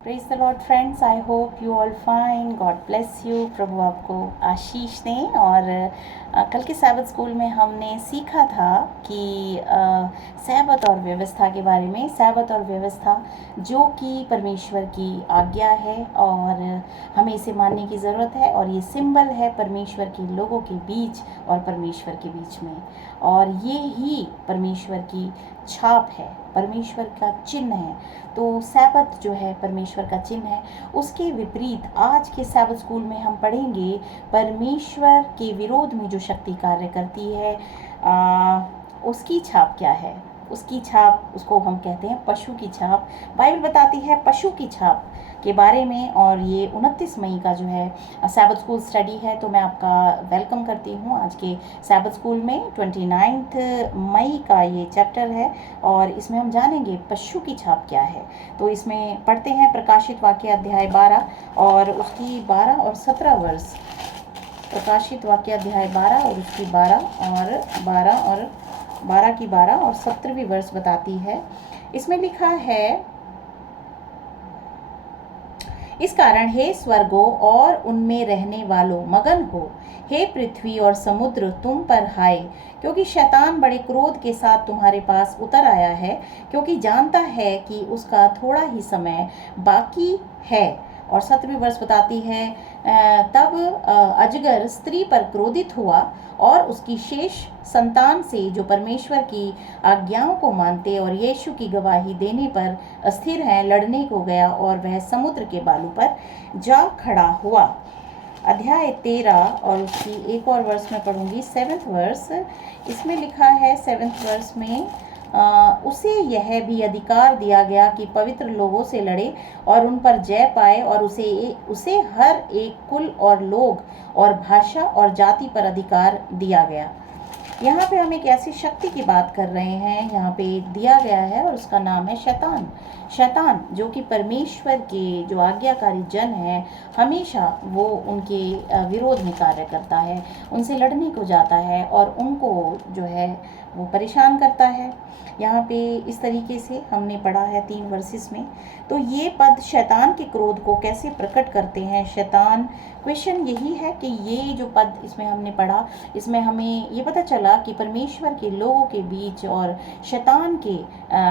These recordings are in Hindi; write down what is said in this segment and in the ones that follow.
Praise the Lord friends, I hope you all fine. God bless you. प्रभु आपको आशीष दें. और कल के सैबत स्कूल में हमने सीखा था कि सैबत और व्यवस्था के बारे में. सैबत और व्यवस्था जो कि परमेश्वर की आज्ञा है और हमें इसे मानने की ज़रूरत है. और ये सिंबल है परमेश्वर के लोगों के बीच और परमेश्वर के बीच में. और ये ही परमेश्वर की छाप है, परमेश्वर का चिन्ह है. तो सैबत जो है परमेश्वर का चिन्ह है. उसके विपरीत आज के सैबत स्कूल में हम पढ़ेंगे परमेश्वर के विरोध में जो शक्ति कार्य करती है उसकी छाप क्या है. उसकी छाप, उसको हम कहते हैं पशु की छाप. बाइबल बताती है पशु की छाप के बारे में. और ये 29 मई का जो है सैबत स्कूल स्टडी है. तो मैं आपका वेलकम करती हूँ आज के सैबत स्कूल में. 29 मई का ये चैप्टर है और इसमें हम जानेंगे पशु की छाप क्या है. तो इसमें पढ़ते हैं प्रकाशित वाक्य अध्याय 12 और उसकी 12 और 17 वर्ष. प्रकाशित वाक्य अध्याय 12 और उसकी 12 की 12 और 17वीं वर्ष बताती है. इसमें लिखा है, इस कारण हे स्वर्गों और उनमें रहने वालों मगन हो, हे पृथ्वी और समुद्र तुम पर हाय, क्योंकि शैतान बड़े क्रोध के साथ तुम्हारे पास उतर आया है, क्योंकि जानता है कि उसका थोड़ा ही समय बाकी है. और 17वीं वर्ष बताती है, तब अजगर स्त्री पर क्रोधित हुआ और उसकी शेष संतान से जो परमेश्वर की आज्ञाओं को मानते और यीशु की गवाही देने पर स्थिर हैं लड़ने को गया और वह समुद्र के बालू पर जा खड़ा हुआ. अध्याय 13 और उसकी एक और वर्ष में पढ़ूंगी, 7th वर्ष. इसमें लिखा है 7th वर्ष में, उसे यह भी अधिकार दिया गया कि पवित्र लोगों से लड़े और उन पर जय पाए, और उसे हर एक कुल और लोग और भाषा और जाति पर अधिकार दिया गया. यहाँ पे हम एक ऐसी शक्ति की बात कर रहे हैं, यहाँ पे दिया गया है और उसका नाम है शैतान. शैतान जो कि परमेश्वर के जो आज्ञाकारी जन हैं, हमेशा वो उनके विरोध में कार्य करता है, उनसे लड़ने को जाता है और उनको जो है वो परेशान करता है. यहाँ पे इस तरीके से हमने पढ़ा है 3 वर्सेस में. तो ये पद शैतान के क्रोध को कैसे प्रकट करते हैं. शैतान, क्वेश्चन यही है कि ये जो पद इसमें हमने पढ़ा, इसमें हमें ये पता चला कि परमेश्वर के लोगों के बीच और शैतान के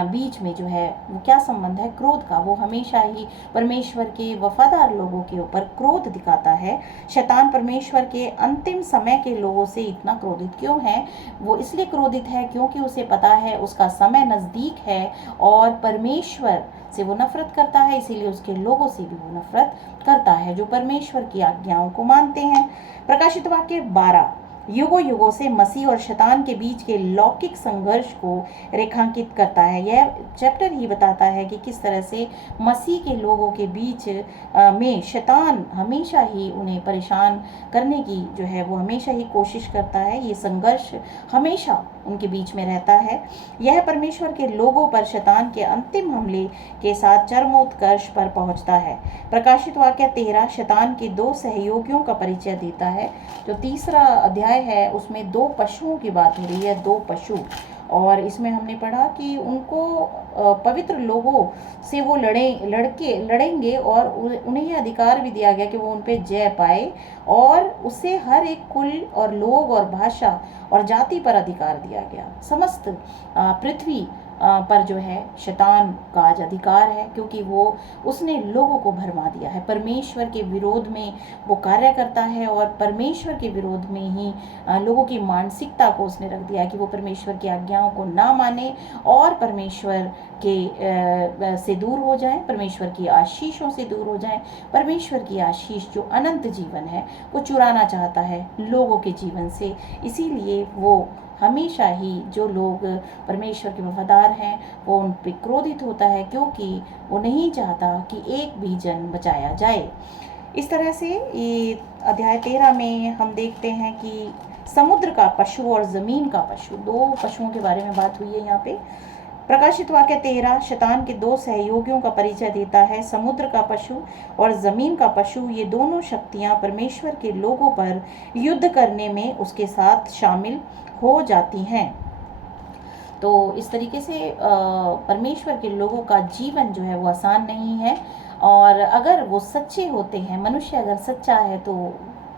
बीच में जो है वो क्या संबंध है क्रोध का. वो हमेशा ही परमेश्वर के वफादार लोगों के ऊपर क्रोध दिखाता है. शैतान परमेश्वर के अंतिम समय के लोगों से इतना क्रोधित क्यों है? वो इसलिए क्रोधित है क्योंकि उसे पता है उसका समय नज़दीक है और परमेश्वर से वो नफरत करता है. इसीलिए उसके लोगों से भी वो नफरत करता है जो परमेश्वर की आज्ञाओं को मानते हैं. प्रकाशित वाक्य 12 युगों युगों से मसीह और शैतान के बीच के लौकिक संघर्ष को रेखांकित करता है. यह चैप्टर ही बताता है कि किस तरह से मसीह के लोगों के बीच में शैतान हमेशा ही उन्हें परेशान करने की जो है वो हमेशा ही कोशिश करता है. ये संघर्ष हमेशा उनके बीच में रहता है. यह परमेश्वर के लोगों पर शैतान के अंतिम हमले के साथ चरमोत्कर्ष पर पहुंचता है. प्रकाशित वाक्य 13 शैतान के 2 सहयोगियों का परिचय देता है. जो तीसरा अध्याय है उसमें 2 पशुओं की बात हो रही है, 2 पशु. और इसमें हमने पढ़ा कि उनको पवित्र लोगों से वो लड़ेंगे और उन्हें यह अधिकार भी दिया गया कि वो उन पे जय पाए, और उससे हर एक कुल और लोग और भाषा और जाति पर अधिकार दिया गया. समस्त पृथ्वी पर जो है शैतान का आज अधिकार है, क्योंकि वो उसने लोगों को भरमा दिया है. परमेश्वर के विरोध में वो कार्य करता है और परमेश्वर के विरोध में ही लोगों की मानसिकता को उसने रख दिया है कि वो परमेश्वर की आज्ञाओं को ना माने और परमेश्वर के से दूर हो जाएं, परमेश्वर की आशीषों से दूर हो जाएं. परमेश्वर की आशीष जो अनंत जीवन है वो चुराना चाहता है लोगों के जीवन से. इसीलिए वो हमेशा ही जो लोग परमेश्वर के वफादार हैं वो उन पर क्रोधित होता है, क्योंकि वो नहीं चाहता कि एक भी जन बचाया जाए. इस तरह से ये अध्याय 13 में हम देखते हैं कि समुद्र का पशु और ज़मीन का पशु, 2 पशुओं के बारे में बात हुई है यहाँ पे. प्रकाशित वाक्य 13 शैतान के 2 सहयोगियों का परिचय देता है. समुद्र का पशु और ज़मीन का पशु, ये दोनों शक्तियाँ परमेश्वर के लोगों पर युद्ध करने में उसके साथ शामिल हो जाती हैं. तो इस तरीके से परमेश्वर के लोगों का जीवन जो है वो आसान नहीं है, और अगर वो सच्चे होते हैं, मनुष्य अगर सच्चा है तो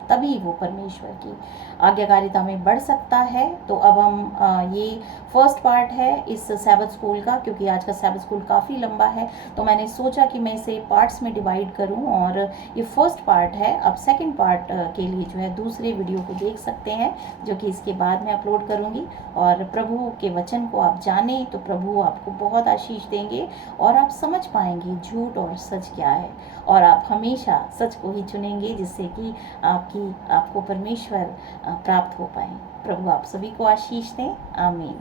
तभी वो परमेश्वर की आज्ञाकारिता में बढ़ सकता है। तो अब हम ये फर्स्ट पार्ट है इस सैबथ स्कूल का, क्योंकि आज का सैबथ स्कूल काफ़ी लंबा है तो मैंने सोचा कि मैं इसे पार्ट्स में डिवाइड करूं, और ये फर्स्ट पार्ट है। अब सेकंड पार्ट के लिए जो है दूसरे वीडियो को देख सकते हैं, जो कि इसके बाद में अपलोड करूंगी। और प्रभु के वचन को आप जानें तो प्रभु आपको बहुत आशीष देंगे, और आप समझ पाएंगे झूठ और सच क्या है, और आप हमेशा सच को ही चुनेंगे, जिससे कि आपको परमेश्वर प्राप्त हो पाए। प्रभु आप सभी को आशीष दें। आमीन।